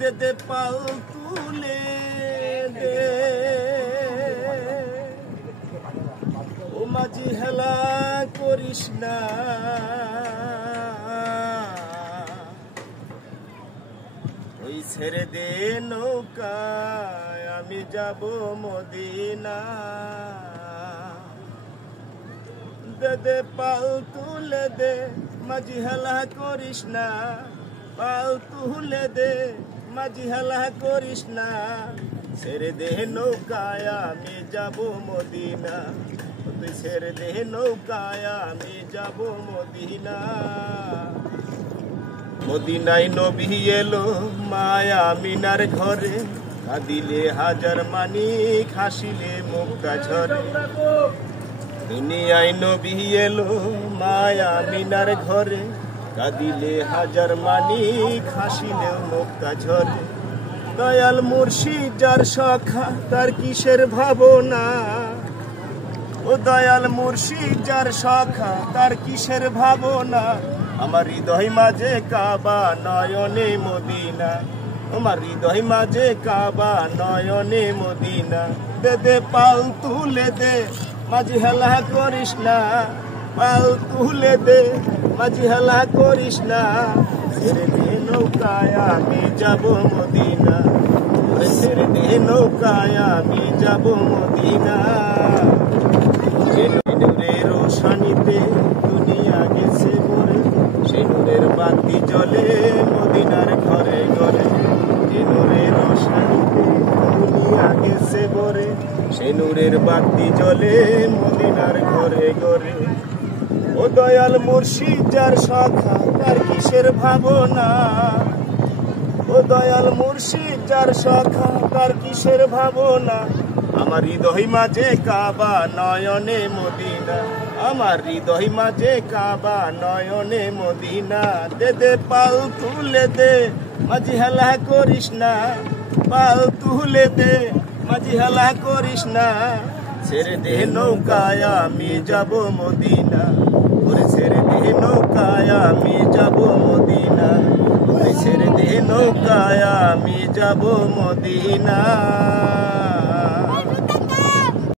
দে দে পাল তুলে দে ও মাঝি হেলা করিস না ওই ছেড়ে দে নৌকায় আমি যাব মদিনা দে দে পাল তুলে দে মাঝি হেলা করিস না পাল তুলে দে মাঝি হেলা করিস না ছেড়ে দে নৌকায় আমি যাব মদিনা তুই ছেড়ে দে নৌকায় আমি যাব মদিনা মদিনায় নবী এলো মায়া মিনার ঘরে কাঁদিলে হাজার মানিক হাসিলে মুক্তা ঝরে দুনিয়ায় নবী এলো মায়া মিনার ঘরে কাঁদিলে হাজার মানিক হাসিলে মুক্তা ঝরে দয়াল মুর্শিদ যার সখা তার কিসের ভাবনা ও দয়াল মুর্শিদ যার সখা তার কিসের ভাবনা আমার হৃদয় মাঝে কাবা নয়নে মদিনা আমার হৃদয় মাঝে কাবা নয়নে মদিনা দে দে পাল তুলে দে মাঝি হেলা করিস না পাল তুলে দে মাঝি হেলা করিস না ছেড়ে দে নৌকায় আমি যাব মদিনা ছেড়ে দে নৌকায় আমি যাব মদিনা নূরের রোশানিতে দুনিয়া গেছে মরে সে নূরের বাতি জ্বলে মদিনার ঘরে ঘরে যে নূরের রোশানিতে দুনিয়া গেছে মরে সে নূরের বাতি জ্বলে মদিনার ঘরে ঘরে ও দয়াল মুর্শিদ যার সখা তার কিসের ভাবনা ও দয়াল মুর্শিদ যার সখা তার কিসের ভাবনা আমার হৃদয় মাঝে কাবা নয়নে মদিনা আমার হৃদয় মাঝে কাবা নয়নে মদিনা দে দে পাল তুলে দে মাঝি হেলা করিস না পাল তুলে দে মাঝি হেলা করিস না ছেড়ে দে নৌকায় আমি যাব মদিনা ওরে ছেড়ে দে নৌকায় আমি যাব মদিনা ওরে ছেড়ে দে নৌকায় আমি যাব মদিনা